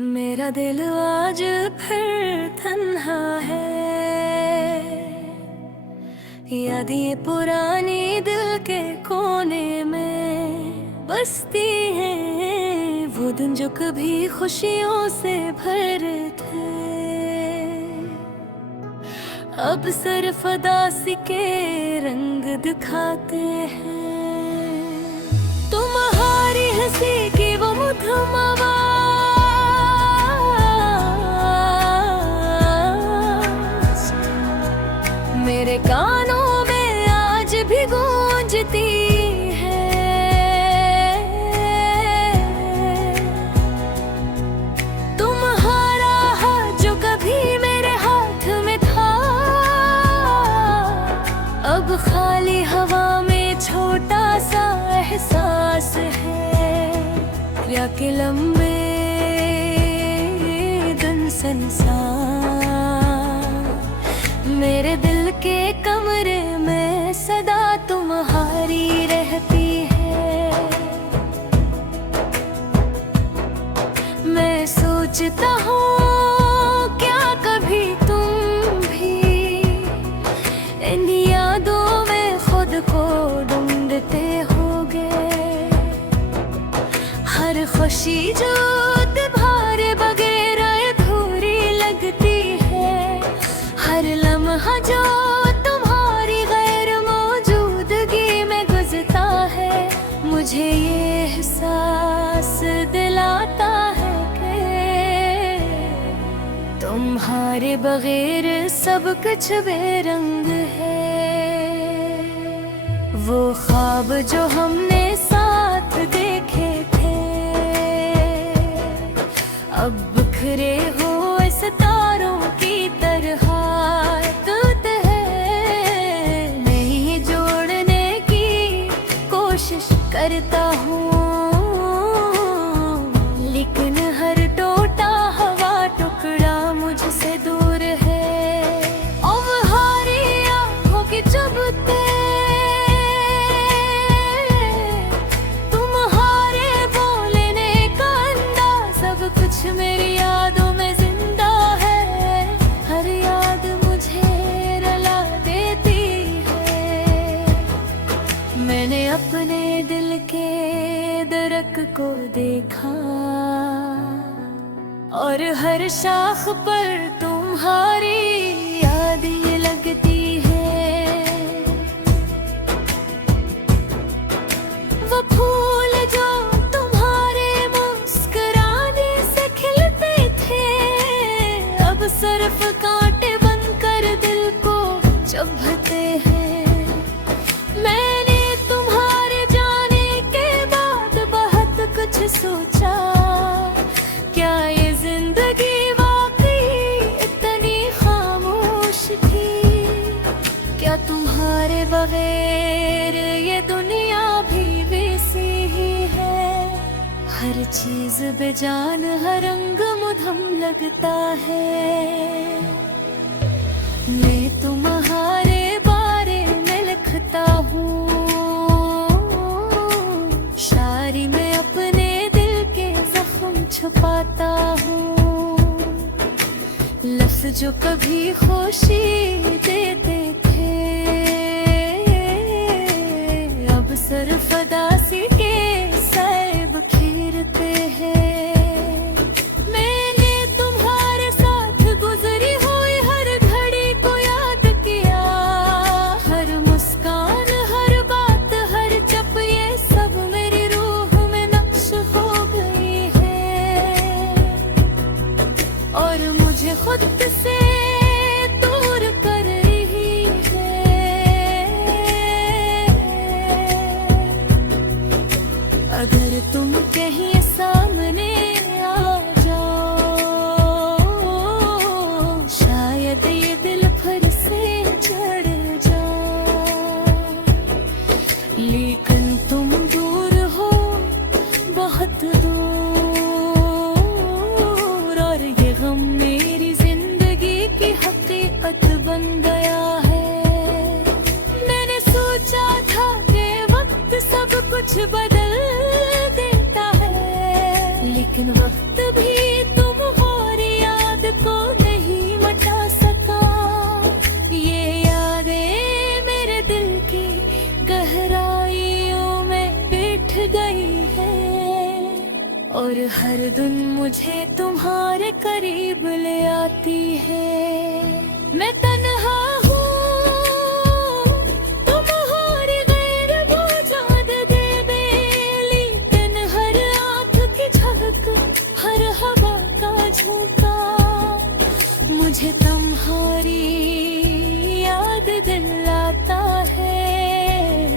मेरा दिल आज फिर तन्हा है, यादें पुरानी दिल के कोने में बसती हैं। वो दिन जो कभी खुशियों से भरे थे, अब सिर्फ उदासी के रंग दिखाते हैं। तुम्हारी हंसी की वो मधुर आवाज मेरे कानों में आज भी गूंजती है। तुम्हारा हाथ जो कभी मेरे हाथ में था, अब खाली हवा में छोटा सा एहसास है। या कि लंबे दिन संसार मेरे दिल के कमरे में सदा तुम्हारी रहती है। मैं सोचता हूँ क्या कभी तुम भी इन यादों में खुद को ढूंढते होगे। हर खुशी जो तुम्हारे बगैर अधूरी लगती है, हर लम्हा जो तुम्हारी गैर मौजूदगी में गुजरता है, मुझे ये एहसास दिलाता है कि तुम्हारे बगैर सब कुछ बेरंग है। वो ख्वाब जो हमने साथ देखे थे, अब बिखरे हुए सितारों की तरह टूटे हैं। नहीं जोड़ने की कोशिश करता हूँ, लेकिन हर टूटा हुआ टुकड़ा मुझसे दूर है। और हारी आँखों की चुभते तुम्हारे बोलने का अंदाज, सब कुछ मेरी यादों में जिंदा है। हर याद मुझे रुला देती है। मैंने अपने दिल के दरक को देखा, और हर शाख पर तुम्हारी याद ये लगती है। वो फूल जो तुम्हारे मुस्कुराने से खिलते थे, अब सिर्फ कांटे बनकर दिल को चुभते हैं। मैंने तुम्हारे जाने के बाद बहुत कुछ सोचा, क्या ये जिंदगी वाकई इतनी खामोश थी? क्या तुम्हारे बगैर ये दुनिया भी वैसी ही है? हर चीज बेजान, हर रंग मुधम लगता है। मैं तुम्हारे बारे में लिखता हूँ शायरी में, अपने दिल के जख्म छुपाता हूँ। लफ्ज़ जो कभी खुशी देते थे, अब सिर्फ उदासी के साए बिखेरते हैं। मैंने तुम्हारे साथ गुजरी हुई हर घड़ी को याद किया, हर मुस्कान, हर बात, हर चप, ये सब मेरी रूह में नक्श हो गई है। और मुझे खुद से दूर कर रही है। अगर तुम कहीं सामने आ जाओ, शायद ये दिल फिर से चढ़ जाए। लेकिन तुम दूर हो, बहुत दूर, और ये गम मेरी जिंदगी हर दिन मुझे तुम्हारे करीब ले आती है। मैं तन्हा मुझे तुम्हारी याद दिलाता है।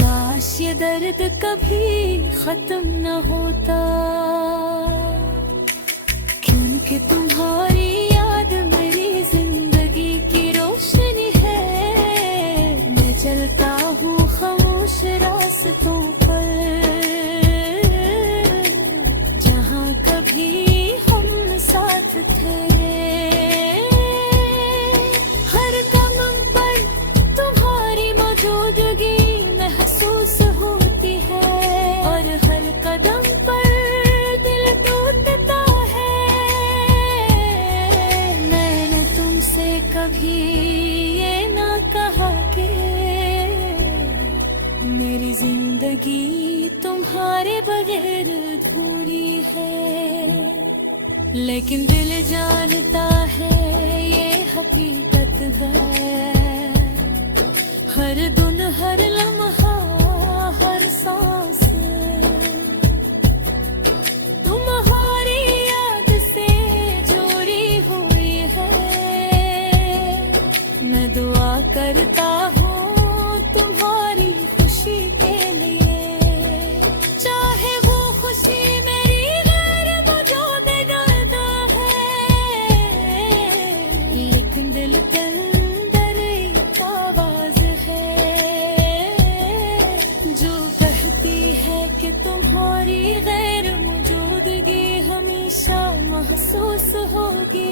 काश ये दर्द कभी खत्म न होता, क्योंकि तुम्हारी याद मेरी जिंदगी की रोशनी है। मैं चलता हूँ खामोश रास्तों पर, जहाँ कभी हम साथ थे। कभी ये ना कहा कि मेरी जिंदगी तुम्हारे बगैर अधूरी है, लेकिन दिल जानता है ये हकीकत है। हर दिन हर लम्हा हर सांस तुम्हारी याद से जुड़ी हुई है। मैं दुआ करता हूँ तुम्हारी खुशी के लिए, चाहे वो खुशी मेरी गैर मौजूद ज्यादा है। लेकिन दिल के अंदर एक आवाज है जो कहती है कि तुम्हारी गैर मौजूदगी हमेशा महसूस होगी।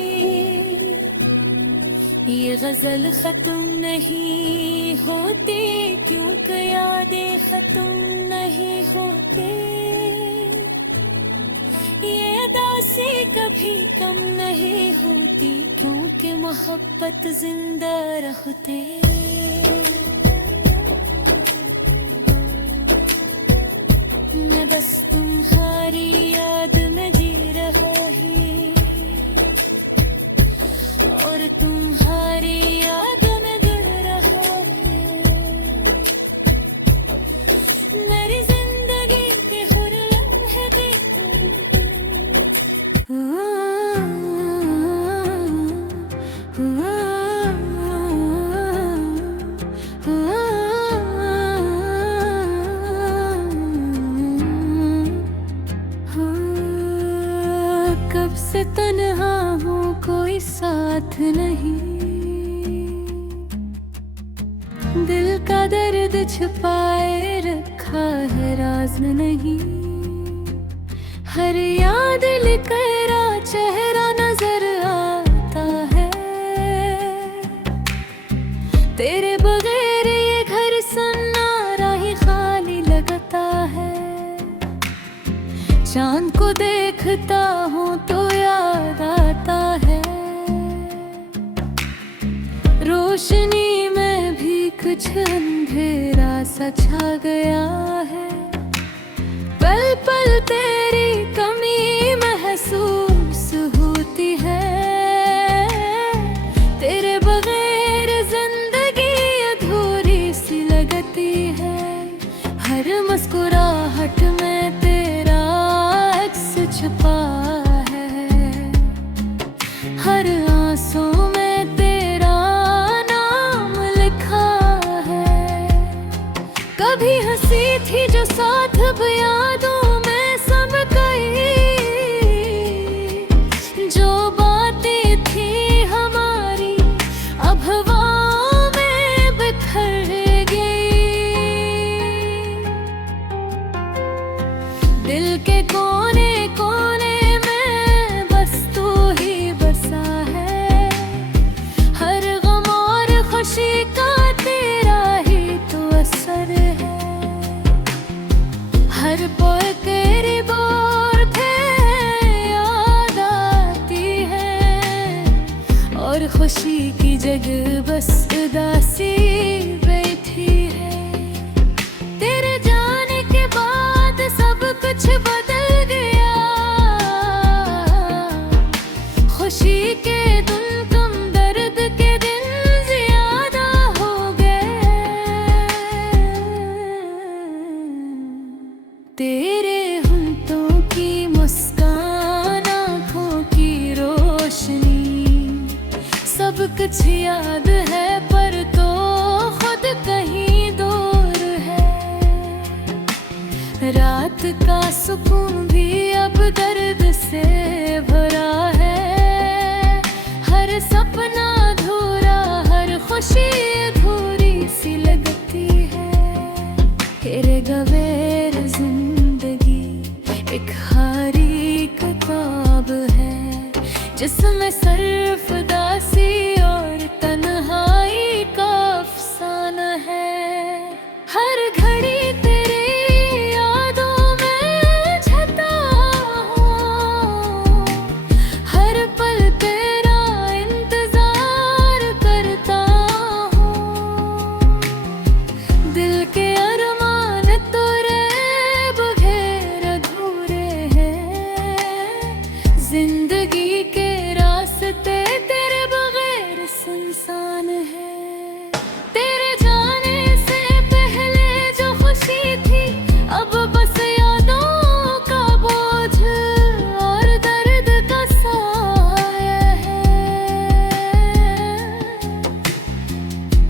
ये गजल खत्म नहीं होती क्योंकि यादें खत्म नहीं होती। ये दासी कभी कम नहीं होती क्योंकि मोहब्बत जिंदा रहते। मैं बस तुम्हारी याद में जी रहा ही, और तुम्हारी याद में गिर रहा है। मेरी जिंदगी के हर लम्हे देखो कब से तन्हा हूँ, कोई साथ नहीं। दिल का दर्द छुपाए रखा है राज नहीं। हर याद लिखरा चेहरा नजर आता है। तेरे बगैर ये घर सन्नारा ही खाली लगता है। चांद को देखता हूँ तो याद आता है। रोशनी में भी कुछ अंधेरा सा छा गया है। पल पल तेरी कमी महसूस होती है। तेरे बगैर जिंदगी अधूरी सी लगती है। हर मुस्कुराहट में तेरा अक्स छुपा है। हर आंसू में तेरा नाम लिखा है। कभी हंसी थी जो साथ अब यादों में सब गई। जो बातें थी हमारी अब हवाओं में बिखर गई। दिल के कोने कोने में बस तू ही बसा है। हर गम और खुशी का तेरा ही तो असर है। हर पल तेरी बात याद आती है। और खुशी की जगह बस उदासी बैठी है। तेरे जाने के बाद सब कुछ बदल गया। कुछ याद है पर तो खुद कहीं दूर है। रात का सुकून भी अब दर्द से भरा है। हर सपना अधूरा, हर खुशी अधूरी सी लगती है। तेरे बगैर जिंदगी एक खाली किताब है, जिसमें सिर्फ दासी और तन्हाई का अफसाना है। हर घड़ी तेरी यादों में छता हूँ, हर पल तेरा इंतजार करता हूँ। दिल के अरमान तेरे बगैर अधूरे हैं। जिंदगी के तेरे बगैर सुनसान है। तेरे जाने से पहले जो खुशी थी, अब बस यादों का बोझ और दर्द का साया है।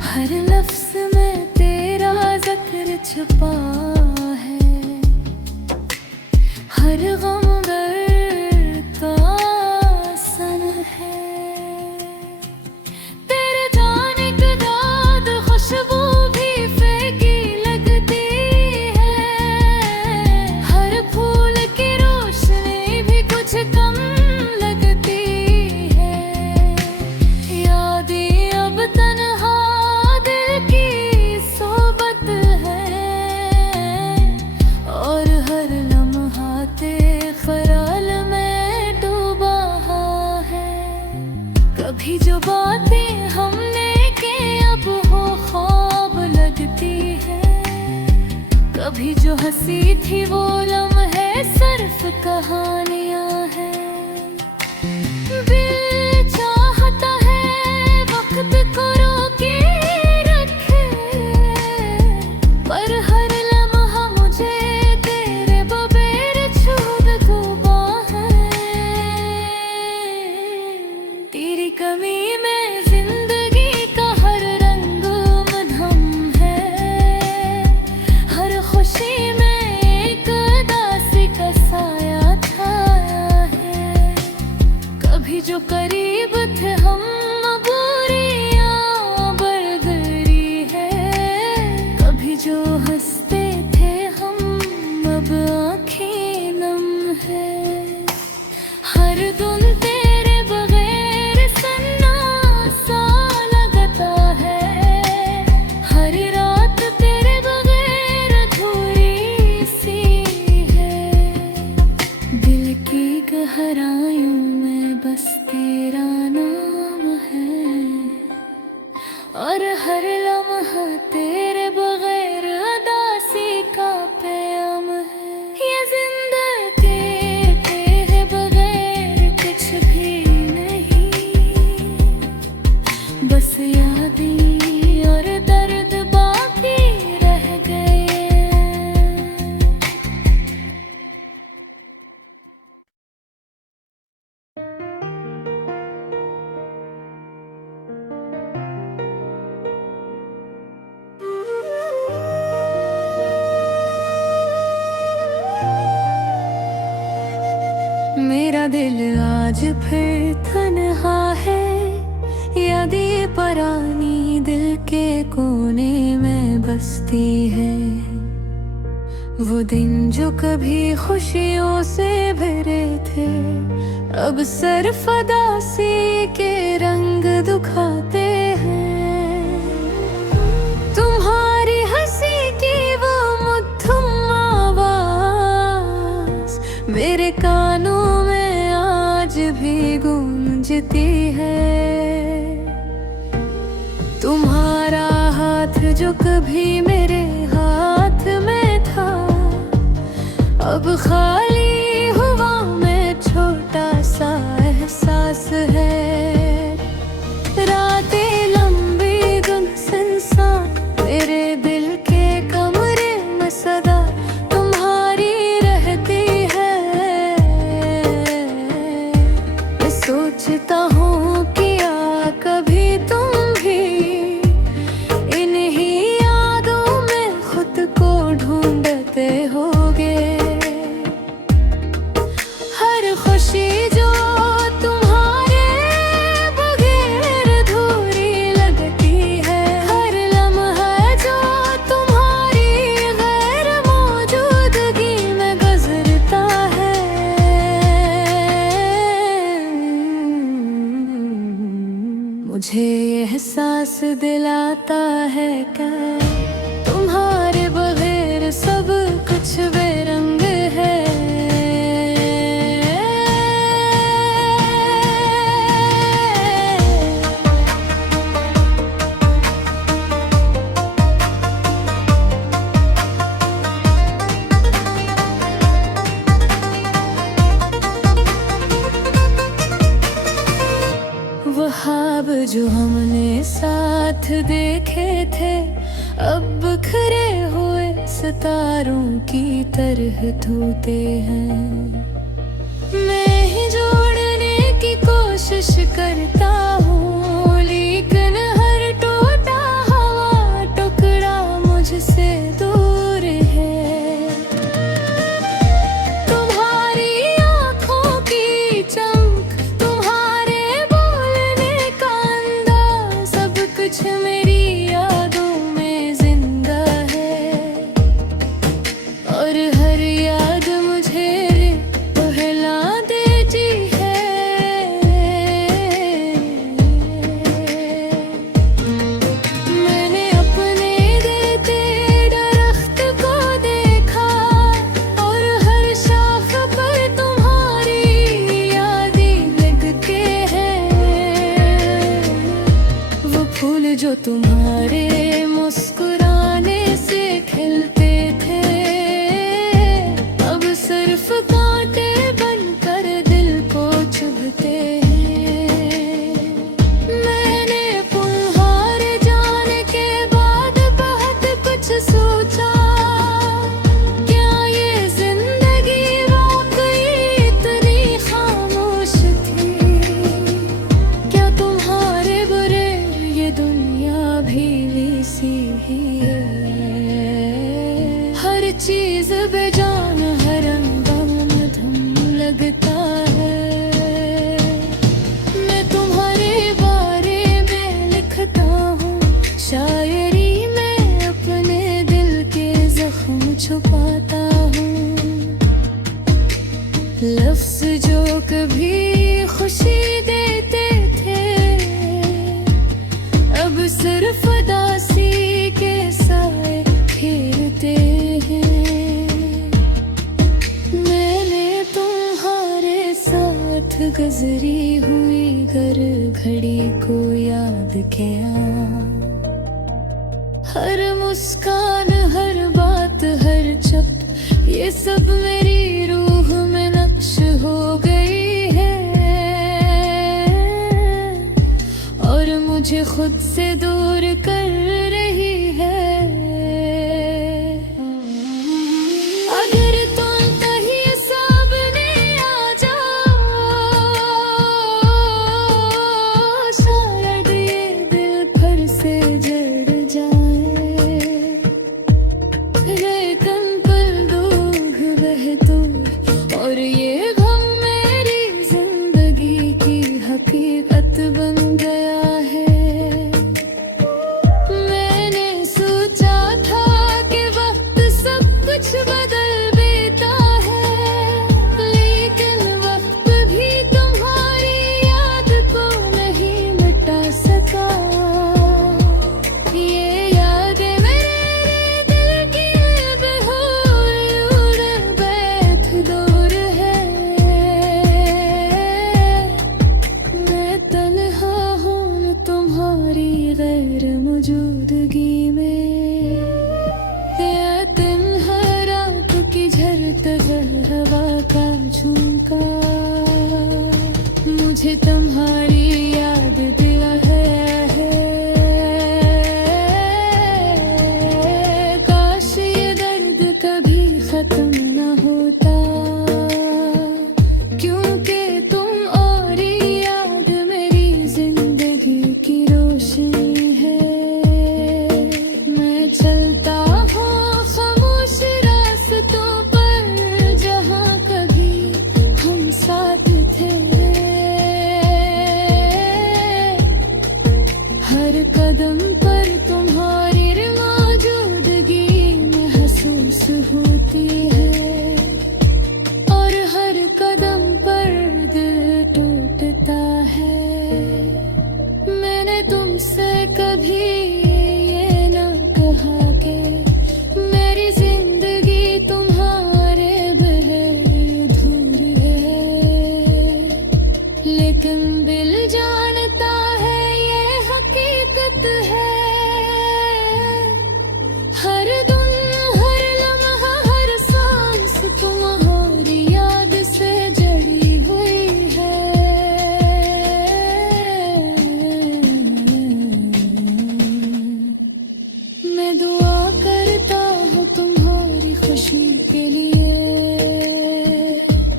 हर लफ्ज में तेरा जिक्र छुपा है, हर गम कभी जो बातें हमने की अब हो ख्वाब लगती है। कभी जो हंसी थी वो लम्हे सिर्फ कहानियां हैं। दिल चाहता है वक्त को रोके रखे, पर हर लम्हा मुझे तेरे बगैर छोड़ डूबा है। तेरी कमी में जिंदगी का हर रंग मधम है। हर खुशी में एक उदासी का साया छाया है। कभी जो करीब थे हम दूरियां बढ़ गई है। कभी जो हंसते थे हम अब आँखें नम है। हर धुन तेरे बगैर सन्ना सा लगता है। हर रात तेरे बगैर अधूरी सी है। दिल की गहराइयों में बस तेरा नाम है, और हर लम्हा तेरे बगैर उदासी का प्याम है। ये जिंदगी तेरे बगैर कुछ भी नहीं, बस यादें और दर्द बाकी रह गए। मेरा दिल आज फिर तन्हा है। याद ये पुरानी दिल के कोने में बसती है। वो दिन जो कभी खुशियों से भरे थे, अब सिर्फ उदासी के रंग दिखाते हैं। तुम्हारी हंसी की वो मधुर आवाज मेरे कानों में आज भी गूंजती है। तुम्हारा हाथ जो कभी मेरे हाथ में था, अब खाली हुआ में छोटा सा एहसास है। रातें लंबी दिन सुनसान, मेरे दिल के कमरे में सदा तुम्हारी रहती है। मैं सोचता हूँ क्या कभी तो मुझे एहसास दिलाता है क्या तुम्हारे बगैर सब कुछ बेरंग है। ख्वाब जो हमने साथ देखे थे अब बिखरे हुए सितारों की तरह टूटे हैं। मैं ही जोड़ने की कोशिश करता हूँ लेकिन हर टूटा हुआ टुकड़ा मुझसे दूर है। तुम्हारी आँखों की चमक, तुम्हारे बोलने का अंदाज, सब कुछ मेरी यादों में जिंदा है। और हर याद मुझे बहला देती है। मैंने अपने देते दरख्त को देखा और हर शाख पर तुम्हारी यादें लग के हैं। वो फूल जो तुम्हारे मुस्कुराने से खिलते थे अब सिर्फ कांटे बनकर दिल को चुभते हैं। मैंने तुम्हारे जाने के बाद बहुत कुछ सोचा, क्या ये जिंदगी वाकई इतनी खामोश थी? क्या तुम्हारे बगैर ये दुनिया भी वैसी ही है? हर चीज बेजान, हर अंदम मधम लगता है। मैं तुम्हारे बारे में लिखता हूँ शायरी में, अपने दिल के जख्म छुपाता हूँ। लफ्ज जो कभी खुशी देते थे अब सिर्फ उदासी के साए घेरते हैं। मैंने तुम्हारे साथ गुजरी हुई हर घड़ी को याद किया। हर मुस्कान, हर बात, हर चुप, ये सब मेरी रूह में नक्श हो गई है और मुझे खुद से दूर कर रही है। अगर तुम कहीं सामने आ जाओ शायद ये दिल फिर से जड़ जाए। लेकिन पल दूर बह दूर और ये गम मेरी जिंदगी की हकीकत बन गया है। मैंने सोचा था कि वक्त सब कुछ बदल देता है लेकिन वक्त भी तुम्हारी याद को नहीं मिटा सका। ये यादें मेरे दिल की बेहोश उड़ बैठ दूर है। मैं तन्हा हूँ तुम्हारी गैर मौजूदगी में। ये दिन है रात की झरता हवा का झोंका, मुझे तुम्हारी याद दिला है। काश ये दर्द कभी खत्म न होता, क्योंकि तुम और ये याद मेरी जिंदगी की रोशनी है। मैं चलता हूँ खामोश रास्तों पर जहाँ कभी हम साथ थे। हर कदम पर तुम्हारी मौजूदगी महसूस होती है और हर कदम पर दिल टूटता है। मैंने लेकिन दिल जानता है ये हकीकत है। हर दिन हर लम्हा हर सांस तुम्हारी याद से जड़ी हुई है। मैं दुआ करता हूँ तुम्हारी खुशी के लिए,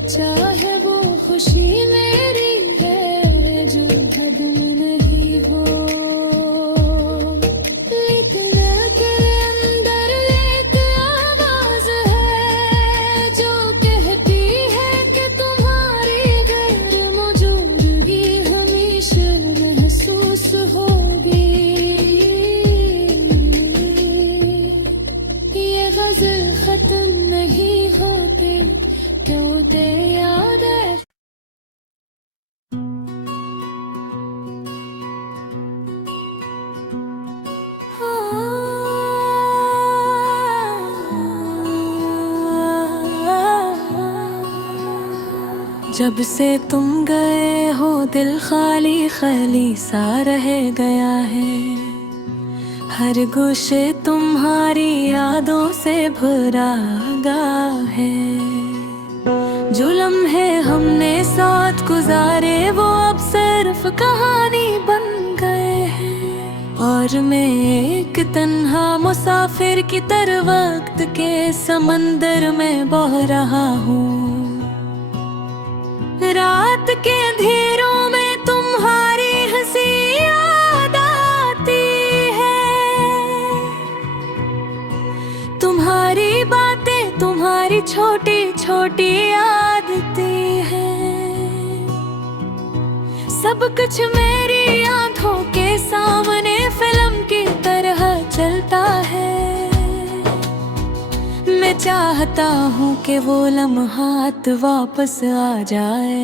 चाहे वो खुशी मेरी है जो हद में नहीं हो। लेकिन तेरे अंदर एक आवाज है जो कहती है कि तुम्हारी गैर मौजूदगी हमेशा महसूस होगी। ये गजल खत्म नहीं होती क्यों दे याद है। जब से तुम गए हो दिल खाली खाली सा रह गया है। हर गोशे तुम्हारी यादों से भरा गा है। जो लम्हे हमने साथ गुजारे वो अब सिर्फ कहानी बन गए हैं। और मैं एक तन्हा मुसाफिर की तरह वक्त के समंदर में बह रहा हूँ। रात के अंधेरों में तुम्हारी हंसी याद आती है। तुम्हारी बातें तुम्हारी छोटी छोटी आदतें हैं। सब कुछ मेरी आंखों के सामने फिल्म की तरह चलता है। मैं चाहता हूँ कि वो लम्हात वापस आ जाए,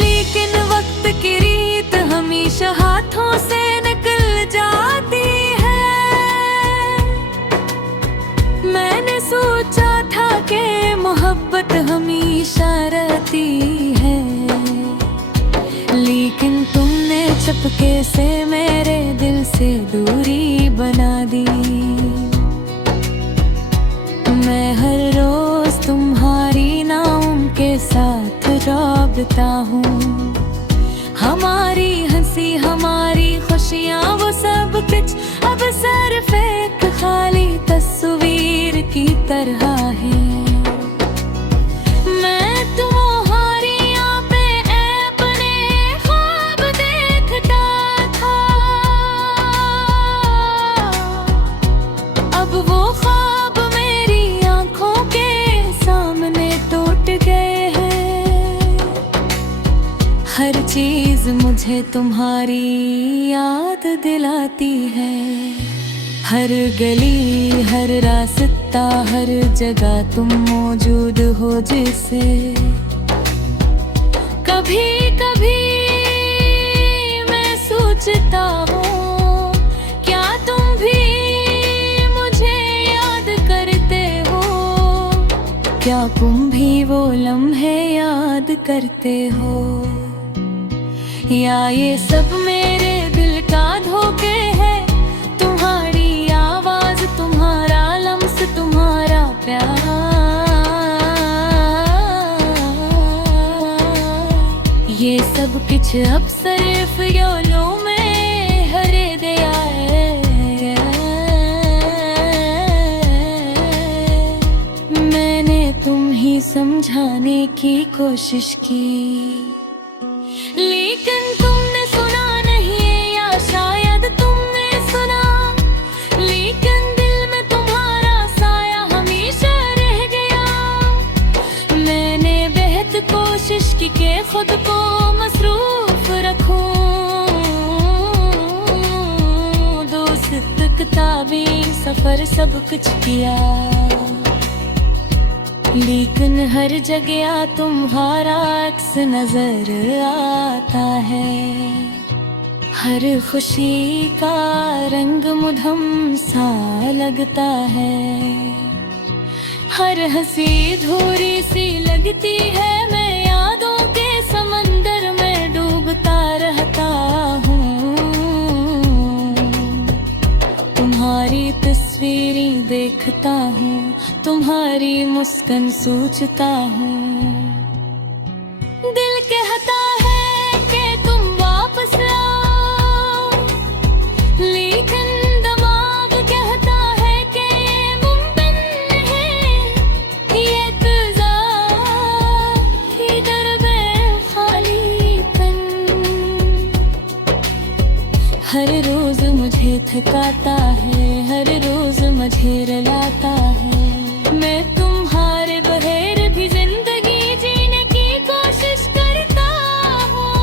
लेकिन वक्त की रीत हमेशा हाथों से निकल जाती है। मैंने सोचा था कि मोहब्बत हमेशा रहती है, लेकिन तुमने चुपके से मेरे दिल से दूरी बना दी। मैं हर रोज तुम्हारी नाम के साथ राबता हूँ। हमारी हंसी हमारी खुशियाँ वो सब कुछ अब सिर्फ एक खाली तस्वीर की तरह है। मैं तुम्हारी यहाँ पे अपने ख्वाब देखता था, अब वो ख्वाब मेरी आंखों के सामने टूट गए हैं। हर चीज मुझे तुम्हारी याद दिलाती है। हर गली हर रास्ता हर जगह तुम मौजूद हो जिससे कभी कभी मैं सोचता हूँ क्या तुम भी मुझे याद करते हो। क्या तुम भी वो लम्हे याद करते हो, या ये सब मेरे दिल का धोखे है। तुम्हारी आवाज तुम्हारा लम्स तुम्हारा प्यार, ये सब कुछ अब सिर्फ योलो में हरे दिया है। मैंने तुम ही समझाने की कोशिश की, लेकिन तुमने सुना नहीं, या शायद तुमने सुना, लेकिन दिल में तुम्हारा साया हमेशा रह गया। मैंने बेहद कोशिश की कि खुद को मसरूफ रखूं, दोस्त किताबें सफर सब कुछ किया, लेकिन हर जगह तुम्हारा अक्स नजर आता है। हर खुशी का रंग मुधम सा लगता है, हर हंसी धूरी सी लगती है। मैं यादों के समंदर तुम्हारी मुस्कान सोचता हूँ। दिल कहता है कि तुम वापस आओ, लेकिन दिमाग कहता है कि ये मुमकिन नहीं। ये ही दर्द खालीपन हर रोज मुझे थकाता है, हर रोज मुझे रुलाता है। मैं तुम्हारे बगैर भी जिंदगी जीने की कोशिश करता हूँ,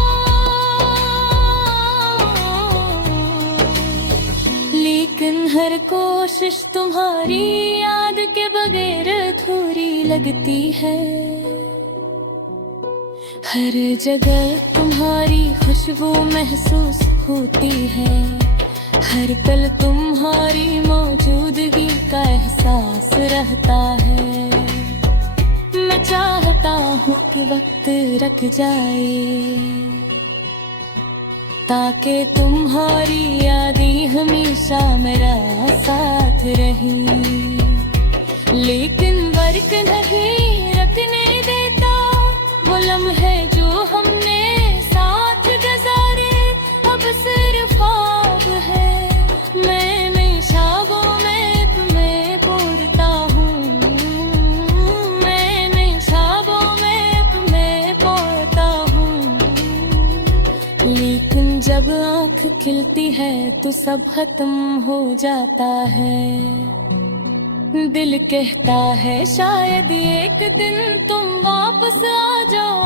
लेकिन हर कोशिश तुम्हारी याद के बगैर अधूरी लगती है। हर जगह तुम्हारी खुशबू महसूस होती है, हर पल तुम्हारी मौजूदगी का एहसास रहता है। मैं चाहता हूँ कि वक्त रुक जाए, ताकि तुम्हारी यादें हमेशा मेरा साथ रही, लेकिन वर्क नहीं रखने देता वो लम्हे जो हमने साथ गुजारे। अब सिर्फ ख्वाब है, मैं ख्वाबों में तुम्हें बोलता हूँ, मैं ख्वाबों में तुम्हें बोलता हूँ। लेकिन जब आँख खिलती है तो सब खत्म हो जाता है। दिल कहता है शायद एक दिन तुम वापस आ जाओ,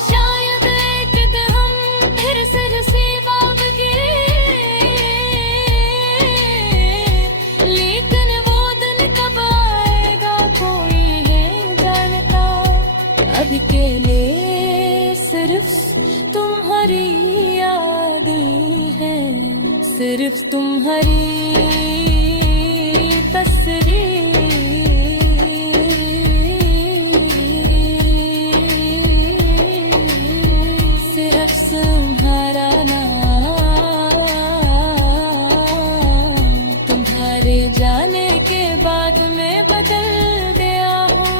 शायद एक दिन हम फिर से नसीबा गिरे, लेकिन वो दिन कब आएगा कोई नहीं जानता। अभी के लिए सिर्फ तुम्हारी यादें हैं, सिर्फ तुम्हारी जाने के बाद मैं बदल गया हूँ।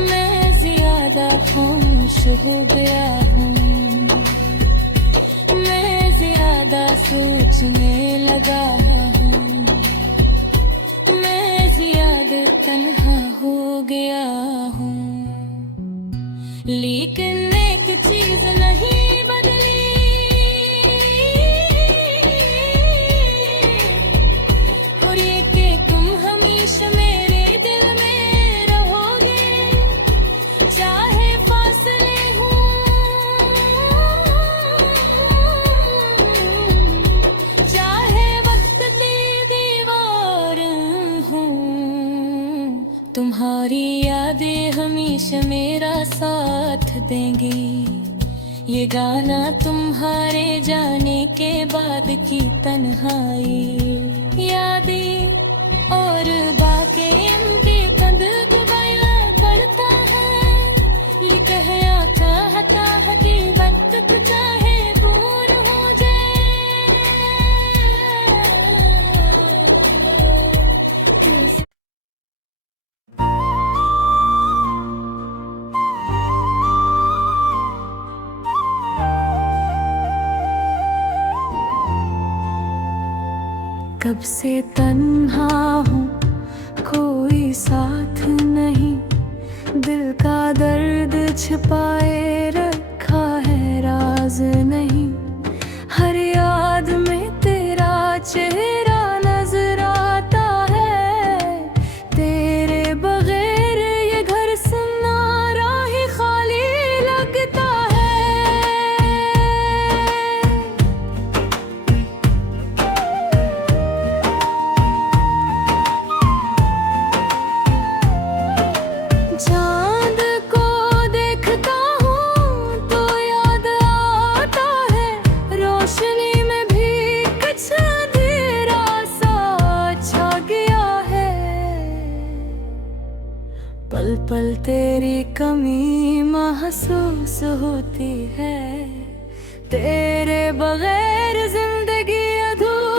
मैं ज्यादा खामोश हो गया हूँ, मैं ज्यादा सोचने लगा हूँ, मैं ज्यादा तन्हा हो गया हूँ। लेकिन एक चीज नहीं बदली, मेरे दिल में रहोगे, चाहे फासले हों, चाहे वक्त की दीवार हों। तुम्हारी यादें हमेशा मेरा साथ देंगी। ये गाना तुम्हारे जाने के बाद की तन्हाई यादें और बाकी इनकी कद को बयां करता है। ये कहना चाहता है कि वक्त को चाहे दूर हो जाए। कब से तन्हा हूँ, कोई साथ नहीं, दिल का दर्द छिपाए रखा है, राज नहीं। हर याद में तेरा चेहरा नजर आता है, तेरे बगैर ये घर सुनहरा ही खाली लगता है। चांद को देखता हूँ तो याद आता है, रोशनी में भी कुछ अंधेरा सा छा गया है। पल पल तेरी कमी महसूस होती है, तेरे बगैर जिंदगी अधूरी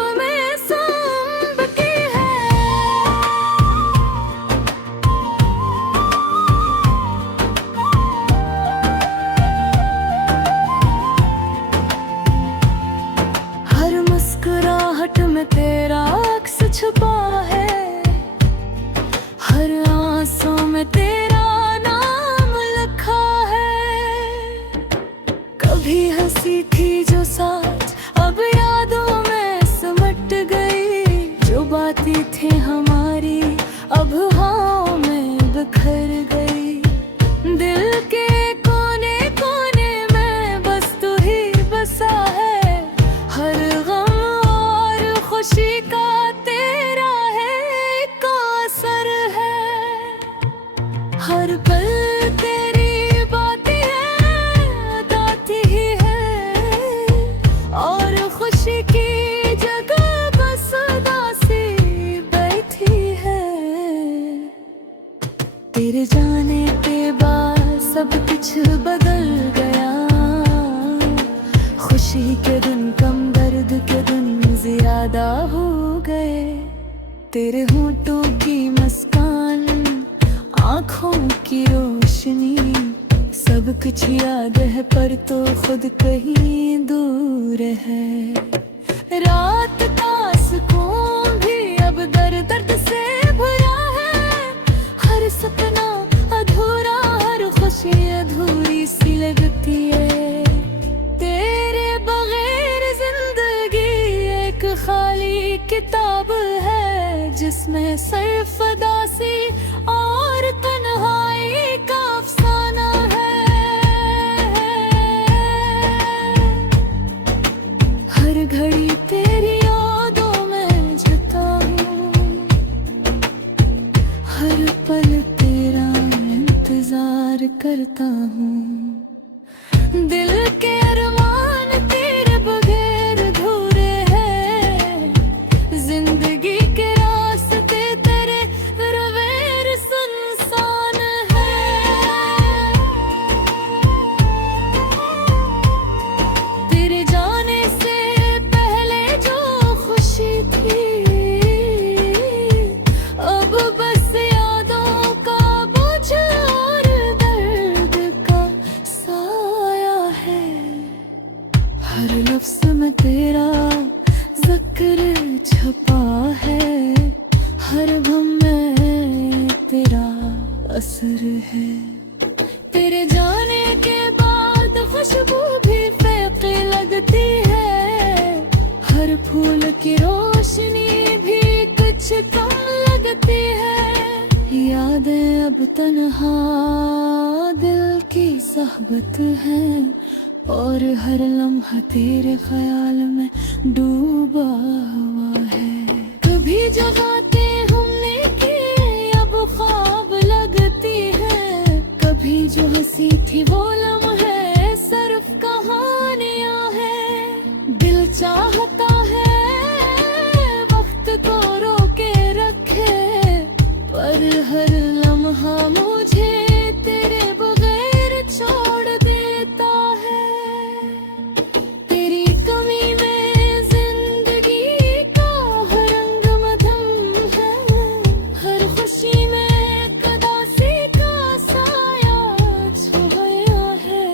सांसों में तेरा नाम लिखा है। कभी हंसी थी जो साथ अब यादों में सिमट गई, जो बातें थी हमारी अब हवाओं में बिखर गई। दिल के कोने कोने में बस तू ही बसा है, हर गम और खुशी का तेरा है एक असर है। हर पल तेरी बातें बताती ही है, और खुशी की जगह बस उदासी बैठी है। तेरे जाने के बाद सब कुछ बदल गया, खुशी के दिन कम दर्द के दिन ज्यादा हो गए। तेरे होंठों की मुस्कान, आँखों की रोशनी, सब कुछ याद है पर तो खुद कहीं दूर है। रात का सुकून भी अब दर्द दर्द से भरा है, हर सपना अधूरा, हर खुशी अधूरी सी लगती है। तेरे बगैर जिंदगी एक खाली किताब है, जिसमें सिर्फ उदासी और तन्हाई का अफसाना है। हर घड़ी तेरी यादों में जता हूँ, हर पल तेरा इंतजार करता हूँ। दिल के अरमान तेरे बगैर अधूरे हैं, जिंदगी के रास्ते तेरे बगैर सुनसान है। तेरे जाने से पहले जो खुशी थी, अब बस यादों का बोझ और दर्द का साया है। हर लफ्ज में तेरा जिक्र छपा है, हर गम में तेरा असर है। तेरे जाने के बाद खुशबू भी फीकी लगती है, हर फूल की रोशनी भी कुछ कम लगती है। यादें अब तन्हा दिल की सहबत है, और हर लम्हा तेरे ख्याल में डूबा हुआ है। कभी जो बातें हमने की अब ख्वाब लगती है, कभी जो हंसी थी वो लम्हे सिर्फ कहानियां हैं। दिल चाहता है वक्त को रोके रखे, पर हर लम्हा मुझे तेरे बगैर छोड़ देता है। तेरी कमी में जिंदगी का हर रंग मधुम है, हर खुशी में एक उदासी का साया छुपाया है।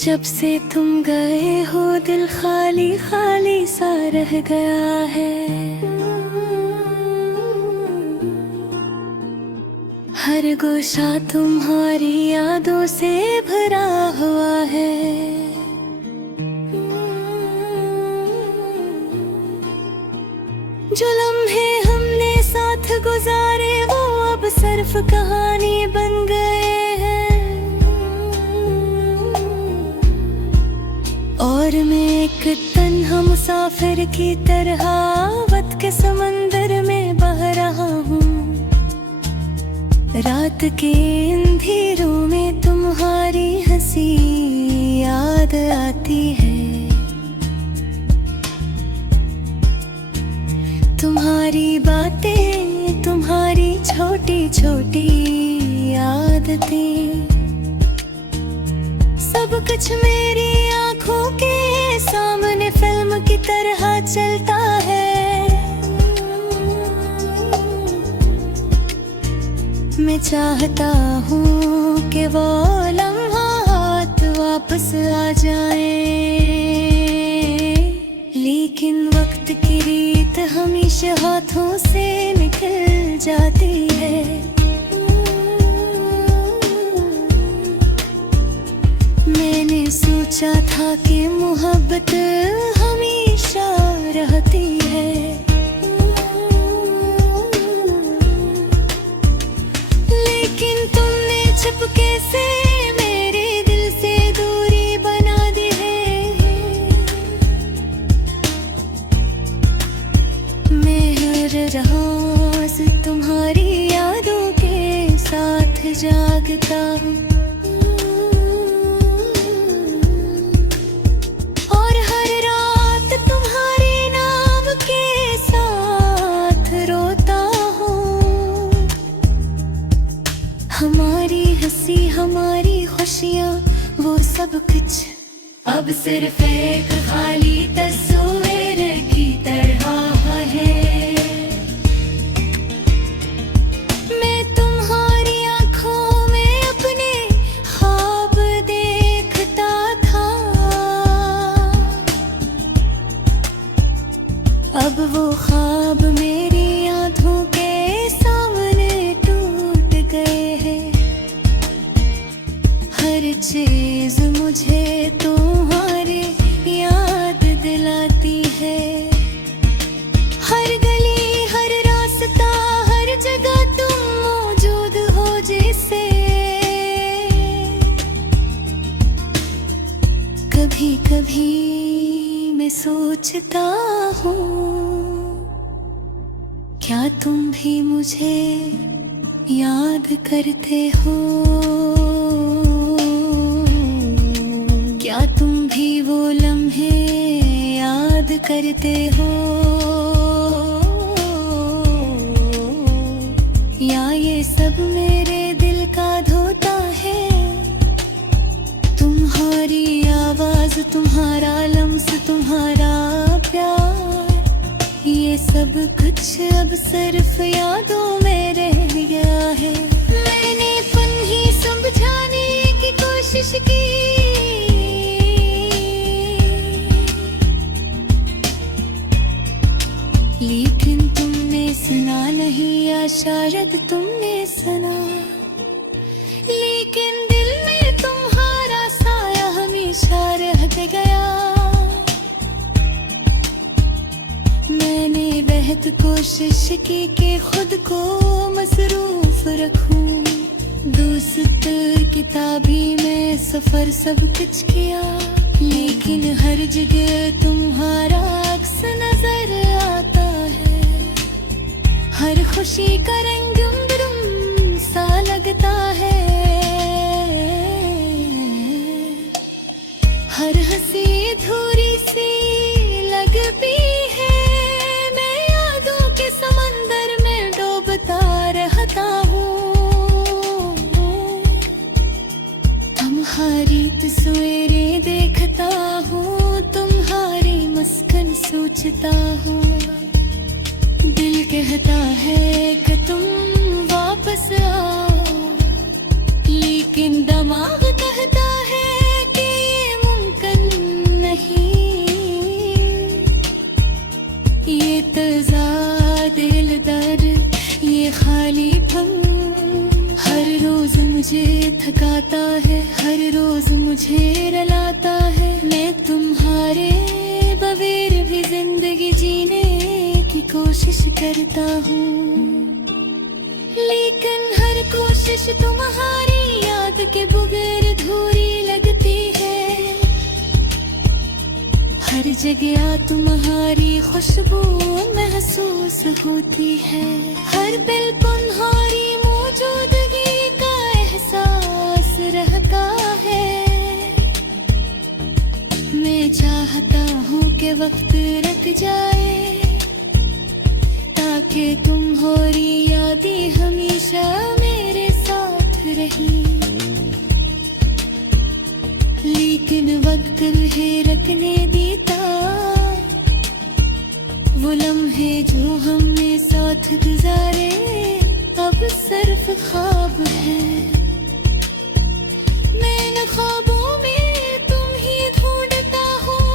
जब से तुम गए हो दिल खाली खाली सा रह गया है। हर गोशा तुम्हारी यादों से भरा हुआ है। जो लम्हे हमने साथ गुजारे वो अब सिर्फ कहानी बन गए हैं। और मैं एक तन्हा मुसाफिर की तरह वक्त के समंदर में बह रहा हूँ। रात के अंधेरों में तुम्हारी हंसी याद आती है। तुम्हारी बातें, तुम्हारी छोटी छोटी आदतें, सब कुछ मेरी आंखों के सामने फिल्म की तरह चलता है। मैं चाहता हूँ कि वो लम्हात वापस आ जाए, लेकिन वक्त की रीत हमेशा हाथों से निकल जाती है। मैंने सोचा था कि मोहब्बत हमेशा रहती है, लेकिन तुमने चुपके से मेरे दिल से दूरी बना दी है। मैं हर रात तुम्हारी यादों के साथ जागता हूँ, और हर रात तुम्हारे नाम के साथ रोता हूँ। हमारी हंसी, हमारी खुशियाँ, वो सब कुछ अब सिर्फ एक खाली तस्वीर की तरह है। मैं तुम्हारी आँखों में अपने ख्वाब देखता था, अब वो ख्वाब मेरी आँखों के सामने टूट गए हैं। हर चीज मुझे तुम्हारी याद दिलाती है। हर गली, हर रास्ता, हर जगह तुम मौजूद हो जैसे। कभी कभी मैं सोचता हूँ, क्या तुम भी मुझे याद करते हो? क्या तुम भी वो लम्हे याद करते हो? या ये सब मेरे दिल का धोता है? तुम्हारी आवाज, तुम्हारा लम्स, तुम्हारा प्यार, ये सब कुछ अब सिर्फ यादों में रह गया है। मैंने पन ही समझाने की कोशिश की, लेकिन तुमने सुना नहीं, या शायद तुमने सुना, लेकिन दिल में तुम्हारा साया हमेशा रह गया। मैंने बेहद कोशिश की कि खुद को मसरूफ रखूं, दोस्त, किताबी में सफर सब कुछ किया, लेकिन हर जगह तुम्हारा अक्स नजर आता है। हर खुशी का रंग बिरंग सा लगता है, हर हंसी अधूरी सी लगती है। मैं यादों के समंदर में डूबता रहता हूँ, तुम्हारी तस्वीरें देखता हूँ, तुम्हारी मुस्कान सोचता हूँ। दिल कहता है कि तुम वापस आओ, लेकिन दिमाग कहता है कि ये ये तज़ाद दिल दर, ये खालीपन हर रोज मुझे थकाता है, हर रोज मुझे रुलाता है। मैं तुम्हारे बगैर भी जिंदगी जीने की कोशिश करता हूँ, लेकिन हर कोशिश तुम्हारी याद के बगैर अधूरी लगती है। हर जगह तुम्हारी खुशबू महसूस होती है, हर पल तुम्हारी मौजूदगी का एहसास रहता है। मैं चाहता हूँ कि वक्त रुक जाए, ताकि तुम्हारी यादें हमेशा मेरे साथ रही। लेकिन वक्त है रखने देता, वो लम्हे जो हमने साथ गुजारे अब सिर्फ ख्वाब है। मैं इन ख्वाबों में तुम ही ढूंढता हूँ,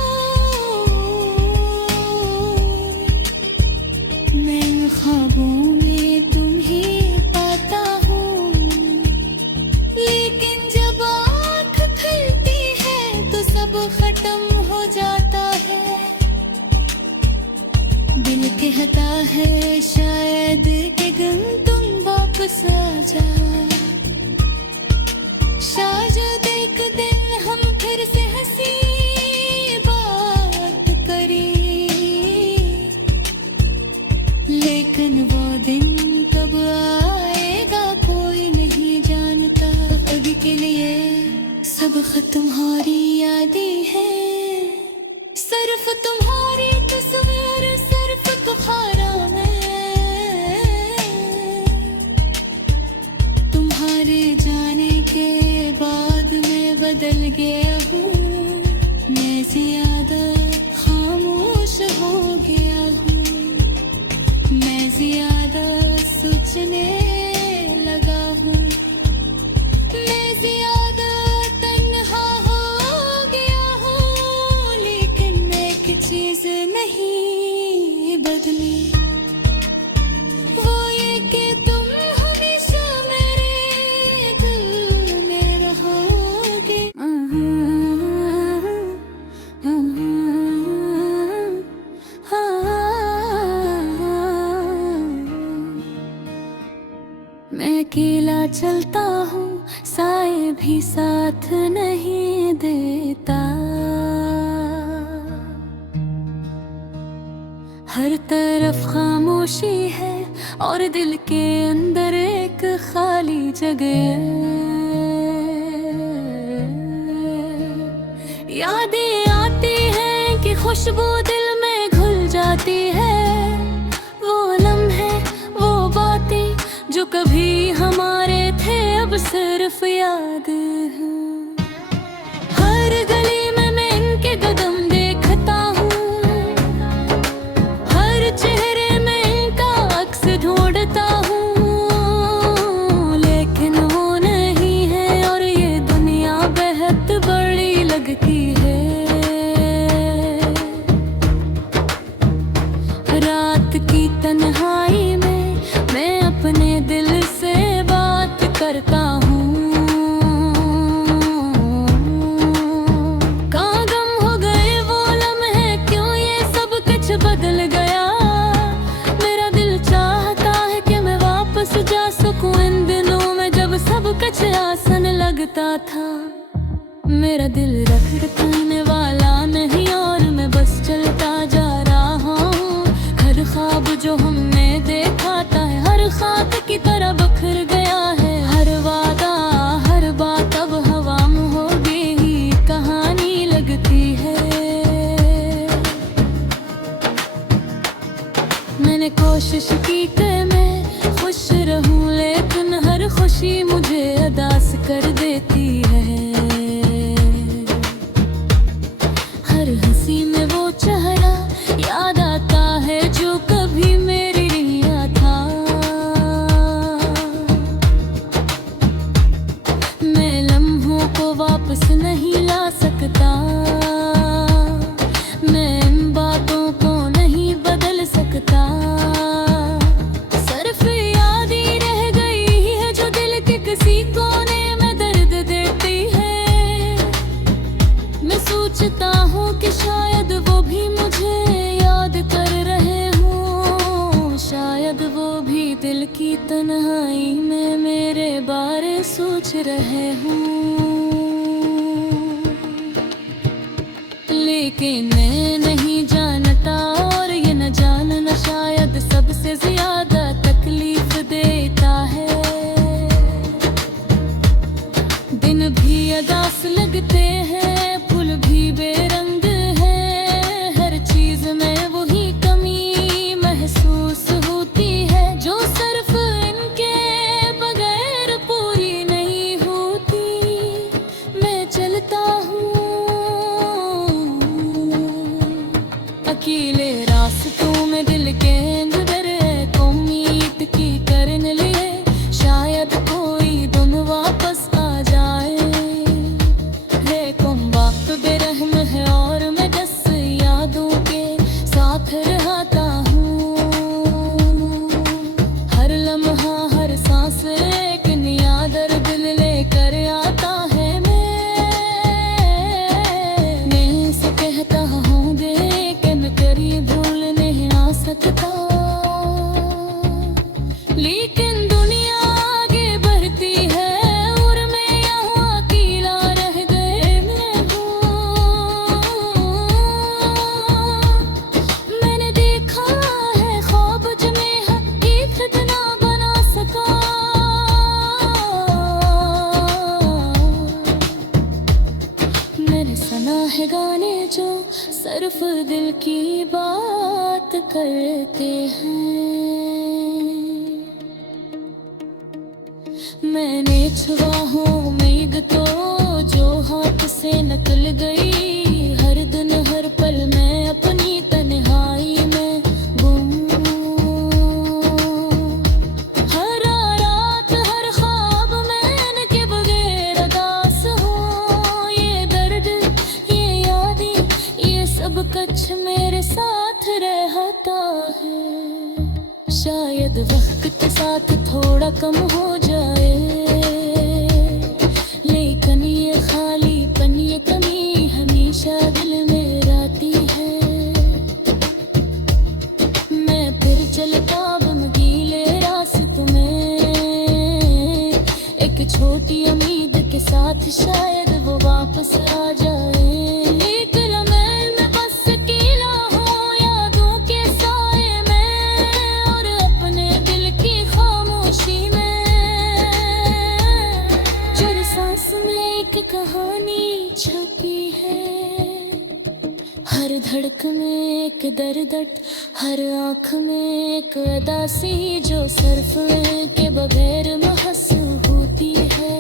मैं इन ख्वाबों में तुम ही पाता हूँ। लेकिन जब आँख खुलती है तो सब खत्म हो जाता है। दिल कहता है शायद कि गम तुम वापस आ जाओ, शायद एक दिन हम फिर से हंसी बात करें। लेकिन वो दिन कब आएगा कोई नहीं जानता। अभी के लिए सब तुम्हारी यादें हैं, सिर्फ तुम्हारी तस्वीर, सिर्फ बुखारा में। तुम्हारे जाने के बाद मैं बदल गया हूँ, मैं ज्यादा खामोश हो गया हूँ, मैं ज्यादा सोचने लगा हूँ, मैं ज्यादा तन्हा हो गया हूँ। लेकिन एक चीज नहीं बदली, वो ये कि तुम हमेशा मेरे दिल में रहोगे। मैं अकेला चलता हूँ, साए भी साथ नहीं देता। हर तरफ खामोशी है और दिल के अंदर एक खाली जगह। यादें आती हैं कि खुशबू दिल में घुल जाती है, वो लम्हे वो बातें जो कभी हमारे थे अब सिर्फ याद हैं। हर गली में मैं इनके कदम देखता हूँ, हर चेहरे में इनका अक्स ढूंढता हूँ। लेकिन वो नहीं है और ये दुनिया बेहद बड़ी लगती है। रात की तन्हाई में मैं अपने दिल से बात करता हूँ। कहाँ गम हो गए वो लम्हे, क्यों ये सब कुछ बदल गया। मेरा दिल चाहता है कि मैं वापस जा सकूं इन दिनों में जब सब कुछ आसान लगता था। मेरा दिल रखने वाला नहीं और मैं बस चलता जा रहा हूँ। हर ख्वाब जो हमने देखा था हर खाक की तरह बखर गया है। हर वादा हर बात अब हवा में हो गई, कहानी लगती है। मैंने कोशिश की कि मैं खुश रहूं, लेकिन हर खुशी मुझे उदास कर देती है। हर हंसी में वो चेहरा याद आता है जो कभी मेरे लिए था। मैं लम्हों को वापस नहीं ला सकता, मैं इन बातों को नहीं बदल तन्हाई में मेरे बारे सोच रहे हूँ, लेकिन मैं नहीं जानता और ये न जानना शायद सबसे ज्यादा तकलीफ देता है। दिन भी अदास लगते हैं, फूल भी बेरंग है, हर चीज में वही कमी महसूस होती है जो सिर्फ इनके बगैर पूरी नहीं होती। मैं चलता हूँ अकेले रास्तों में, दिल के अंदर एक उम्मीद की करने लिए शायद कोई दिन वापस आ जाए। लेकिन वक्त बेरहम है और मैं बस यादों के साथ रहता हूँ। हर लम्हा हर सांस एक नया दर्द लेकर आता है। मैं से कहता हूँ लेकिन तेरी भूल नहीं आ सकता। लेकिन दुनिया आगे बढ़ती है और मैं यहाँ अकेला रह गए मैं हूँ। मैंने देखा है ख्वाब जो मैं हकीकत ना बना सका। मैंने सुना है गाने जो सिर्फ दिल की बात करते हैं। मैंने छुआ हूँ मेघ तो जो हाथ से निकल गई। हर दिन हर पल मैं अपनी तन्हाई में गुम। हर रात हर ख्वाब मैंने के बगैर अदास हूँ। ये दर्द ये यादें ये सब कुछ मेरे साथ रहता है। शायद वक्त के साथ थोड़ा कम हो जाए, लेकिन ये खालीपन ये कमी हमेशा दिल में रहती है। मैं फिर चलता गीले रास्तों में, एक छोटी उम्मीद के साथ शायद वो वापस आ जाए। एक लम्हे में बस अकेला हूँ यादों के साए में और अपने दिल की खामोशी में। हर सांस में एक कहानी छपी है, हर धड़कन में एक दर्द, हर आँख में एक उदासी जो सिर्फ के बगैर महसूस होती है।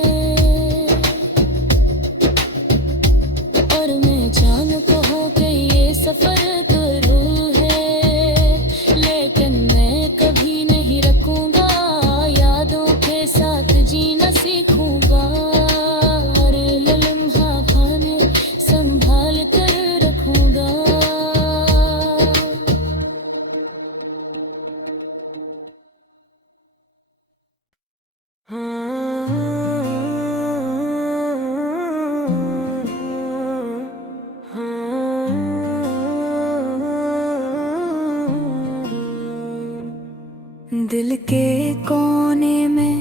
और मैं जानता हूँ कि ये सफर जरूर है, लेकिन मैं कभी नहीं रुकूंगा। यादों के साथ जीना सीखूंगा और लम्हा खाने संभाल कर रखूंगा। दिल के कोने में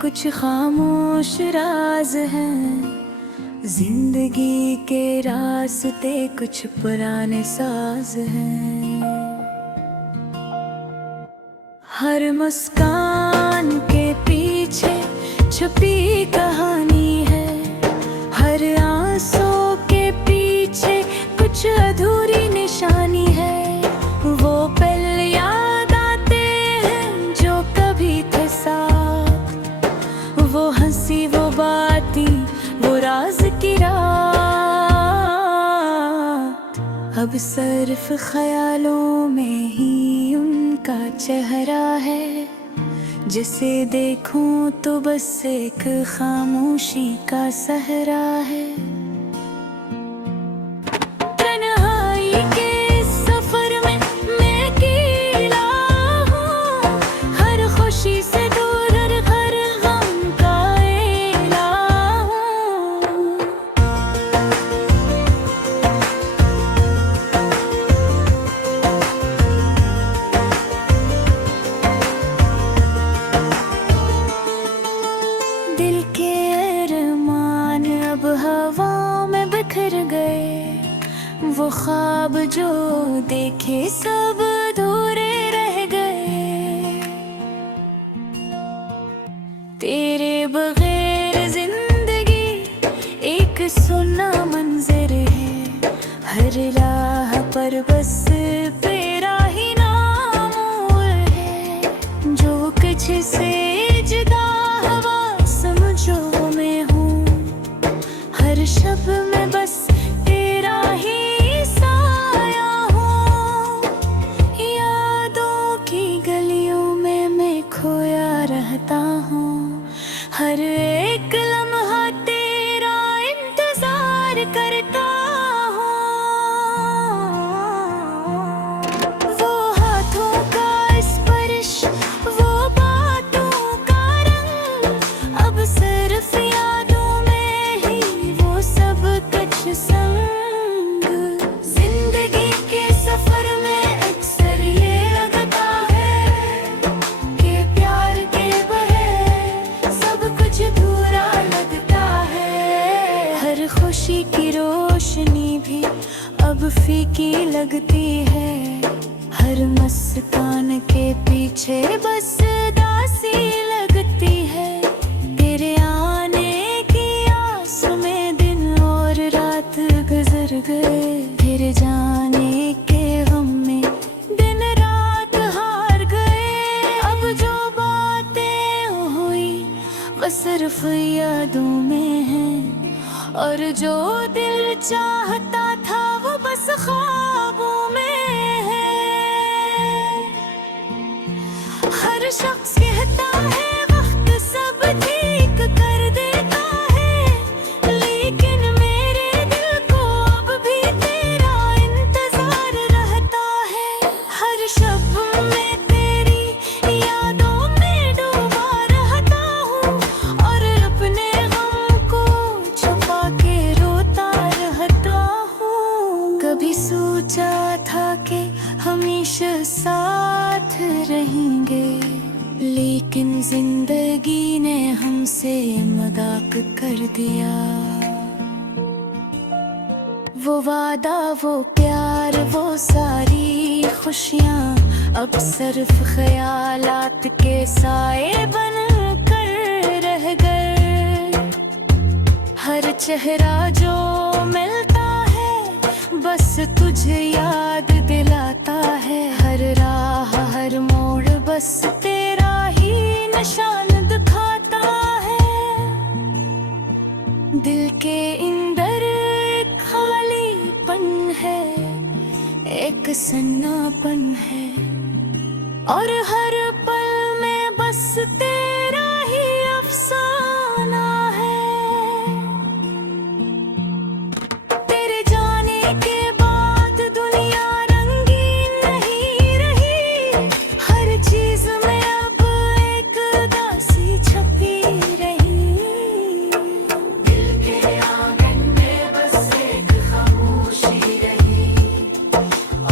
कुछ खामोश राज हैं, जिंदगी के रास्ते कुछ पुराने साज हैं। हर मुस्कान के पीछे छुपी कहानी है, हर आंसू के पीछे कुछ अधूरी निशानी है। वो पल याद आते हैं जो कभी थे साथ, वो हंसी वो बातें वो राज की रात। अब सिर्फ ख्यालों में ही उनका चेहरा है, जिसे देखूं तो बस एक खामोशी का सहरा है। तन्हाई के सफर में मैं अकेला हूँ, हर खुशी से दूर हर गम का एला हूँ। लगती है। हर मुस्कान के पीछे बस दासी लगती है। तेरे आने की आस में दिन और रात गुजर गए। फिर जाने के गम में दिन रात हार गए। अब जो बातें हुई वो सिर्फ यादों में है, और जो दिल चाहता था वो बस ख्वाबों में है। हर शख्स कहता है वक्त सब ठीक कर देता है, लेकिन मेरे दिल को अब भी तेरा इंतजार रहता है। हर शब में तेरी यादों में डूबा रहता हूँ, और अपने गम को छुपा के रोता रहता हूँ। कभी सोचा था कि हमेशा साथ रहेंगे, लेकिन जिंदगी ने हमसे मजाक कर दिया। वो वादा, वो प्यार, वो सारी खुशियाँ अब सिर्फ ख्यालात के साए बन कर रह गए। हर चेहरा जो मिलता है बस तुझे याद दिलाता है। हर राह, हर मोड़ बस तेरा ही निशान दिखाता है। दिल के अंदर एक खालीपन है, एक सन्नापन है, और हर पल में बस तेरा ही अफसाना है। तेरे जाने के बाद दुनिया रंगीन नहीं रही। हर चीज में अब एक उदासी छपी रही। दिल के आंगन में बस एक खामोशी रही,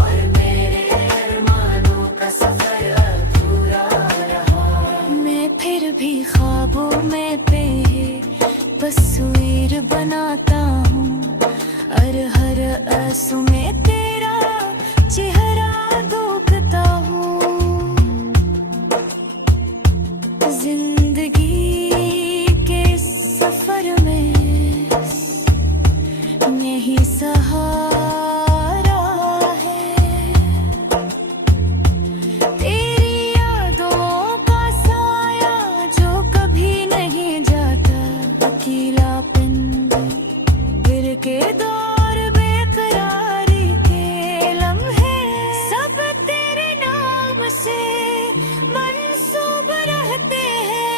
और मेरे अरमानों का सफर अधूरा रहा। मैं फिर भी ख्वाबों में तस्वीर बनाता हूँ, और हर आंसू में तेरा चेहरा देखता हूँ। जिंदगी के सफर में यही सहारा है। तेरी यादों का साया जो कभी नहीं जाता। अकेलापन, दिल के दौर, बेकरारी के लम्हे, सब तेरे नाम से मंसूब रहते हैं।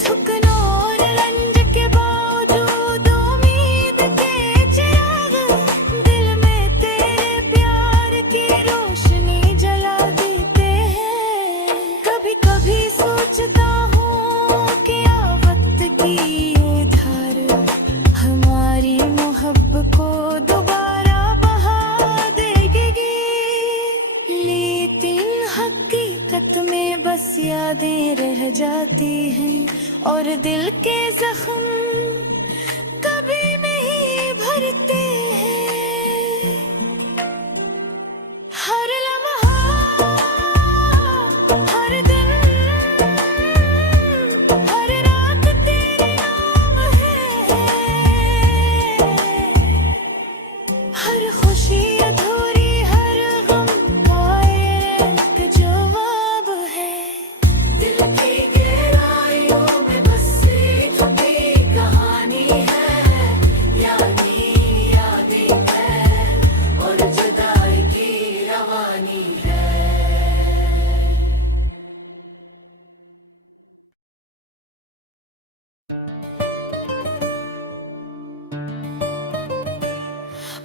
थकन और रंज के बावजूद उम्मीद के चिराग दिल में तेरे प्यार की रोशनी जला देते हैं। कभी कभी सोचता हूँ क्या वक्त की ये धार हमारी मोहब्बत को दोबारा बहा देगी, लेकिन हकीकत में बस यादें रह जाती हैं, और दिल के जख्म कभी नहीं भरते हैं। हर लम्हा, हर दिन, हर रात तेरे नाम है। हर खुशी अधूरी, हर गम का एक जवाब है। दिल की गहराइयों में बस एक छुपी कहानी है, यानी यादें है, और जुदाई की रवानी है।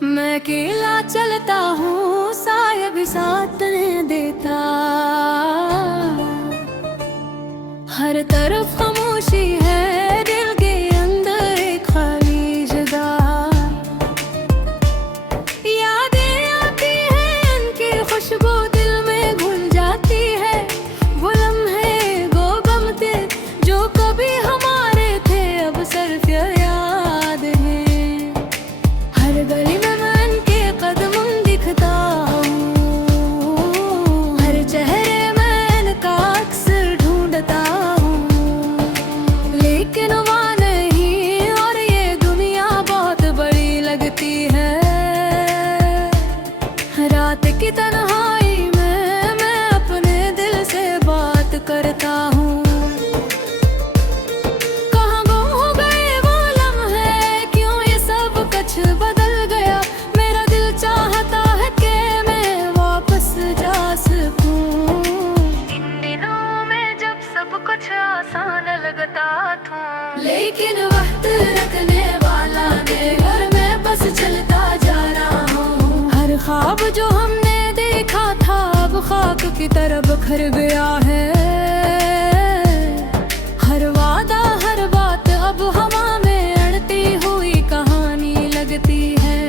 मैं अकेला चलता हूँ, साया भी साथ नहीं देता। हर तरफ खामोशी है, दिल के अंदर एक खाली जगह। यादें आती हैं, उनकी खुशबू दिल में घुल जाती है। वो लम्हे, वो गम थे जो कभी हमारे थे, अब सिर्फ याद है। हर गली में तन्हाई में मैं अपने दिल से बात करता हूँ। कहाँ गुम हो गए वो लम्हे, क्यों ये सब कुछ बदल गया। मेरा दिल चाहता है कि मैं वापस जा सकूं। इन दिनों में जब सब कुछ आसान लगता था, लेकिन वक्त रखने वाला ने घर में बस चलता जा रहा हूँ। हर ख्वाब जो हमने देखा था अब खाक की तरह बिखर गया है। हर वादा हर बात अब हवा में अड़ती हुई कहानी लगती है।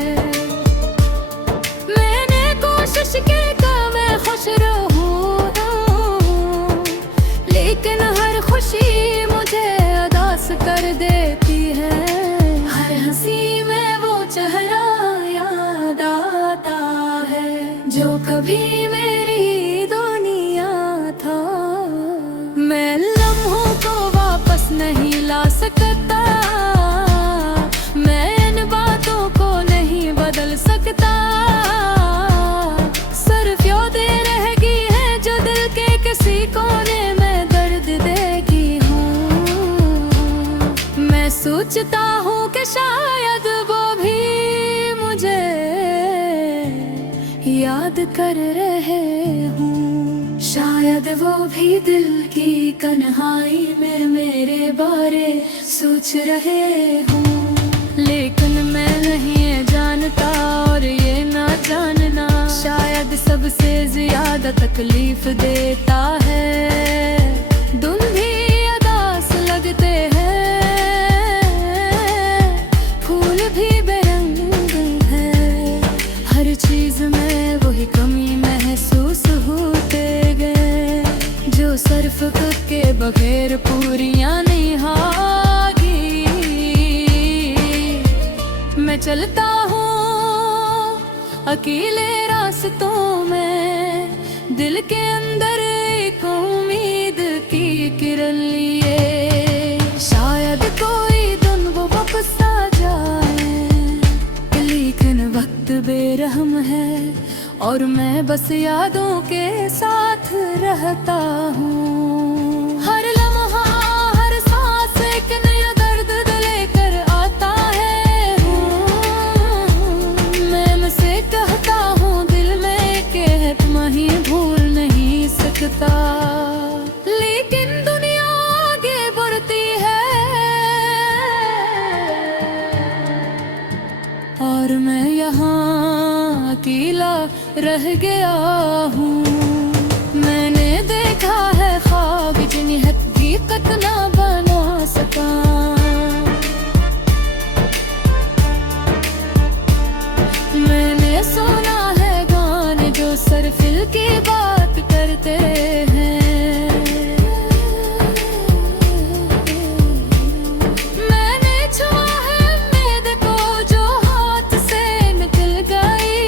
मैंने कोशिश की कि मैं खुश रहूं, लेकिन हर खुशी मुझे उदास कर देती है। हर हंसी में वो चेहरा याद आता है जो कभी मेरी दुनिया था। मैं लम्हों को वापस नहीं ला सकता, मैं इन बातों को नहीं बदल सकता। सिर्फ यादें रह गई हैं जो दिल के किसी कोने में दर्द देगी हूँ। मैं सोचता हूँ कि शायद वो भी मुझे याद कर रहे हूँ। शायद वो भी दिल की कन्हाई में मेरे बारे सोच रहे हूँ। लेकिन मैं नहीं ये जानता और ये ना जानना शायद सबसे ज्यादा तकलीफ देता है। दुन भी उदास लगते हैं, फूल भी बेरंग है। हर चीज में वही कमी महसूस होते गए जो सिर्फ खुद के बगैर पूरियां नहीं होगी। मैं चलता हूँ अकेले रास्तों में, दिल के अंदर एक उम्मीद की किरण लिए। शायद कोई दिन वो वापस आ जाए, लेकिन वक्त बेरहम है और मैं बस यादों के साथ रहता हूँ। हर लम्हा हर सांस एक नया दर्द लेकर आता है। मैं से कहता हूँ दिल में कि तुम ही भूल नहीं सकता, लेकिन दुनिया आगे बढ़ती है और मैं यहाँ अकेला रह गया हूँ। मैंने देखा है ख्वाब जिन्हें हकीकत ना बना सका। मैंने सुना है गाने जो सिर्फ दिल की बात करते हैं। मैंने छुआ है उम्मीद को जो हाथ से निकल गई।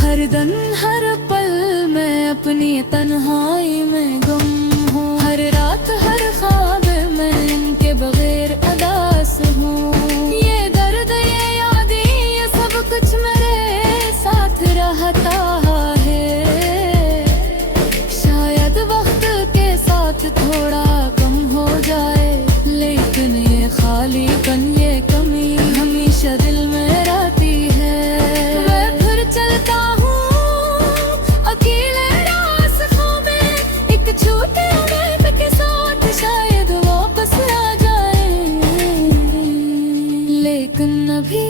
हर दिन हर पल मैं अपनी तन्हाई में गुम हूँ। हर रात हर ख्वाब में इनके बगैर उदास हूँ। ये दर्द ये यादें ये सब कुछ मेरे साथ रहता है। शायद वक्त के साथ थोड़ा कम हो जाए, लेकिन ये खालीपन ये कमी हमेशा दिल में रहती है। मैं फिर चलता हूँ अकेले रास्तों में, एक छोटे उम्मीद के साथ शायद वापस आ जाए। लेकिन अभी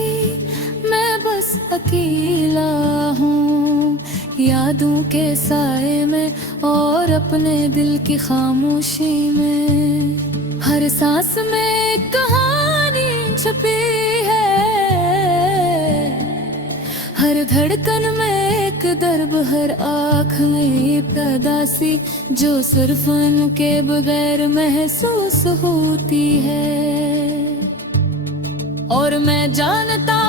मैं बस अकेला हूँ, यादों के साए में और अपने दिल की खामोशी में। हर सांस में एक कहानी छुपी है, हर धड़कन में एक दर्द, हर आँख में एक उदासी जो सिर्फ उनके बगैर महसूस होती है। और मैं जानता